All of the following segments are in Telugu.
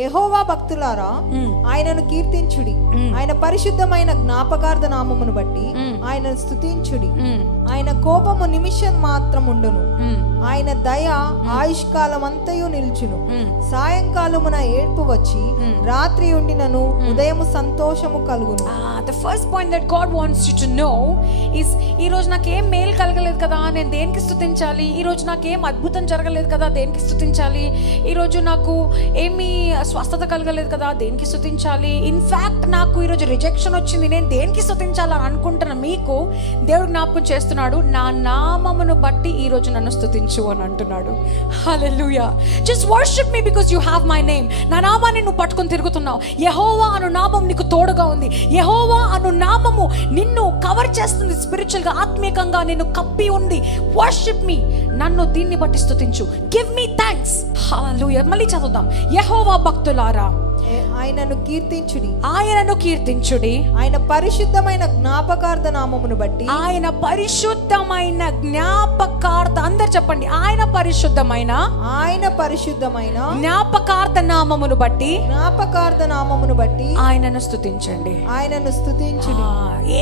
యెహోవా భక్తులారా ఆయనను కీర్తించుడి, ఆయన పరిశుద్ధమైన జ్ఞాపకార్థ నామమును బట్టి ఆయనను స్తుతించుడి. ఆయన కోపము నిమిషం మాత్రం ఉండును, ఆయన దయ ఆయుష్కాలం అంతయు నిల్చును. సాయంకాలమున ఏడ్పు వచ్చి రాత్రి ఉండినను ఉదయము సంతోషము కలుగును. The first point that God wants you to know is ఈ రోజు నాకేం మేలు కలగలేదు కదా, నేను దేనికి స్తుతించాలి? ఈ రోజు నాకేం అద్భుతం జరగలేదు కదా, దేనికి స్తుతించాలి? ఈ రోజు నాకు ఏమీ స్వస్థత కలగలేదు కదా, దేనికి స్తుతించాలి? ఇన్ఫాక్ట్ నాకు ఈరోజు రిజెక్షన్ వచ్చింది, నేను దేనికి స్తుతించాలని అనుకుంటున్న మీకు దేవుడు జ్ఞాపకం చేస్తున్నాడు, నా నామమును బట్టి ఈ రోజు నన్ను స్తుతించు అని అంటున్నాడు. Hallelujah. Just worship me because you have my name. నా నామాన్ని నువ్వు పట్టుకొని తిరుగుతున్నావు. యెహోవా అను నామం నీకు తోడుగా ఉంది. యెహోవా అను నామము నిన్ను కవర్ చేస్తుంది, స్పిరిచువల్ గా, ఆత్మీయంగా నిన్ను కప్పి ఉంది. వర్షిప్ మీ, నన్ను దీన్ని బట్టి స్తుతించు. Give me thanks. హల్లెలూయా. మళ్ళీ చదువుదాం. యెహోవా భక్తులారా ఆయనను కీర్తించుడి, ఆయనను కీర్తించుడి, ఆయన పరిశుద్ధమైన జ్ఞాపకార్థ నామమును బట్టి, ఆయన పరిశుద్ధమైన జ్ఞాపకార్థ, అందరు చెప్పండి, ఆయన పరిశుద్ధమైన జ్ఞాపకార్థ నామమును బట్టి, ఆయనను స్తుతించండి. ఆయనను స్తుతించుడి.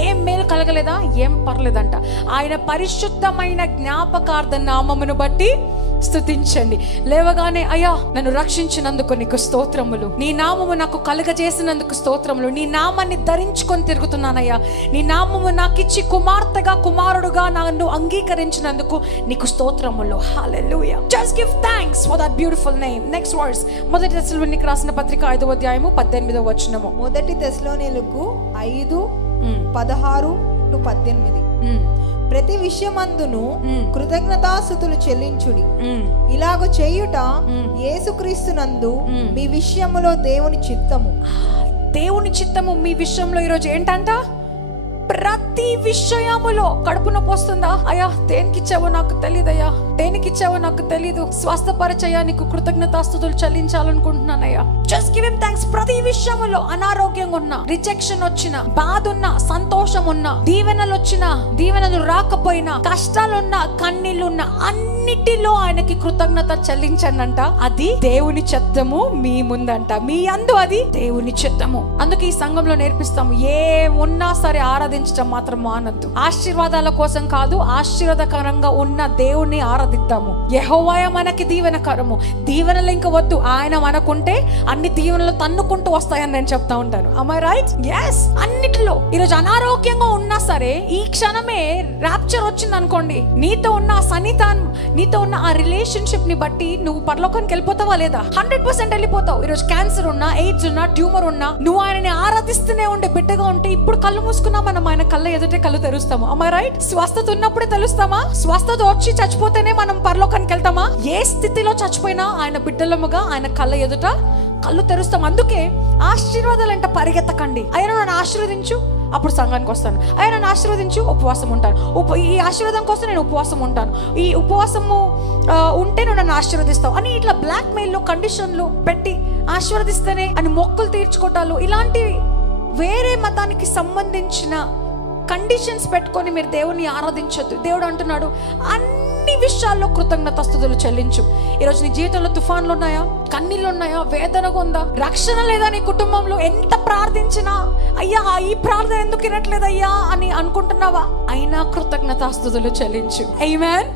ఏం మేలు కలగలేదా, ఏం పర్లేదంట, ఆయన పరిశుద్ధమైన జ్ఞాపకార్థ నామమును బట్టి స్తుతించండి. లేవగానే అయ్యా నన్ను రక్షించినందుకు నీకు స్తోత్రములు, నీ నామము నాకు కలుగజేసినందుకు స్తోత్రములు, నీ నామాన్ని ధరించుకొని తిరుగుతున్నానయ్యా, నీ నామము నాకు ఇచ్చి కుమార్తెగా కుమారుడుగా నన్ను అంగీకరించినందుకు నీకు స్తోత్రములు. Hallelujah. Just give thanks for that beautiful name. Next verse, మొదటి తెస్సలోనికీయులకు రాసిన పత్రిక 5వ అధ్యాయము 18వ వచనము. మొదటి తెస్సలోనికీయులకు 5:16-18. ప్రతి విషయమందును కృతజ్ఞతాస్తుతులు చెల్లించుడి, ఇలాగ చేయుట యేసుక్రీస్తునందు మీ విషయములో దేవుని చిత్తము. దేవుని చిత్తము మీ విషయంలో ఈరోజు ఏంటంట? ప్రతి విషయములో. కడుపు నొప్పి వస్తుందా? అయ్యా దేనికిచ్చావో నాకు తెలియదయ్యా, దేనికిచ్చావో నాకు తెలీదు, స్వస్థపరచయ్యా, నీకు కృతజ్ఞతాస్తుతులు చెల్లించాలనుకుంటున్నానయ్యా. Just give him thanks. ప్రతి విషయములో, అనారోగ్యంగా ఉన్నా, రిజెక్షన్ వచ్చినా, బాధ ఉన్నా, సంతోషం ఉన్నా, దీవెనలు వచ్చినా, దీవెనలు రాకపోయినా, కష్టాలున్నా, కన్నీళ్ళున్నా, అన్నిటిలో ఆయనకి కృతజ్ఞత చెల్లించండి. అది దేవుని చిత్తము మీ ముందంట, మీ అందు అది దేవుని చిత్తము. అందుకే ఈ సంఘంలో నేర్పిస్తాము, ఏ ఉన్నా సరే ఆరాధించడం మాత్రం మానద్దు. ఆశీర్వాదాల కోసం కాదు, ఆశీర్వాదకరంగా ఉన్న దేవుణ్ణి ఆరాధిద్దాము. యెహోవాయే మనకి దీవెనకరము. దీవెనలు ఇంకా వద్దు, ఆయన మనకుంటే అన్ని దీవెనలు తన్నుకుంటూ వస్తాయని నేను చెప్తా ఉంటాను. am I right? yes. అన్నిటిలో ఈరోజు అనారోగ్యంగా ఉన్నా సరే, ఈ క్షణమే రాప్చర్ వచ్చింది అనుకోండి, నీతో ఉన్న ఆ సన్నిధానం, నీతో ఉన్న ఆ రిలేషన్షిప్ ని బట్టి నువ్వు పరలోకానికి వెళ్ళిపోతావా లేదా? 100% వెళ్ళిపోతావు. ఈరోజు క్యాన్సర్ ఉన్నా, ఎయిడ్స్ ఉన్నా, ట్యూమర్ ఉన్నా, నువ్వు ఆయనని ఆరాధిస్తూనే ఉండే బిడ్డగా ఉంటే, ఇప్పుడు కళ్ళు మూసుకున్నా మనం ఆయన కళ్ళ ఎదుటే కళ్ళు తెరుస్తాము. am I right? స్వస్థత ఉన్నప్పుడే తెలుస్తామా? స్వస్థత వచ్చి చచ్చిపోతేనే మనం పరలోకానికి వెళ్తామా? ఏ స్థితిలో చచ్చిపోయినా ఆయన బిడ్డలముగా ఆయన కళ్ళ ఎదుట కళ్ళు తెరుస్తాం. అందుకే ఆశీర్వాదాలంట పరిగెత్తకండి. ఆయన నన్ను ఆశీర్వదించు, అప్పుడు సంఘానికి వస్తాను. ఆయన నన్ను ఆశీర్వదించు, ఉపవాసం ఉంటాను. ఈ ఆశీర్వాదం కోసం నేను ఉపవాసం ఉంటాను, ఈ ఉపవాసము ఉంటే నువ్వు నన్ను ఆశీర్వదిస్తావు అని ఇట్లా బ్లాక్ మెయిల్లో కండిషన్లు పెట్టి ఆశీర్వదిస్తేనే అని మొక్కులు తీర్చుకోవటాలు, ఇలాంటివి వేరే మతానికి సంబంధించిన కండిషన్స్ పెట్టుకొని మీరు దేవుని ఆరాధించొద్దు. దేవుడు అంటున్నాడు, అన్ని విషయాల్లో కృతజ్ఞతాస్తుతులు చెల్లించు. ఈరోజు నీ జీవితంలో తుఫాన్లు ఉన్నాయా, కన్నీళ్ళు ఉన్నాయా, వేదనగా ఉందా, రక్షణ లేదా నీ కుటుంబంలో, ఎంత ప్రార్థించినా అయ్యా ఈ ప్రార్థన ఎందుకు వినట్లేదు అయ్యా అని అనుకుంటున్నావా, అయినా కృతజ్ఞతాస్తుతులు చెల్లించు. ఆమేన్.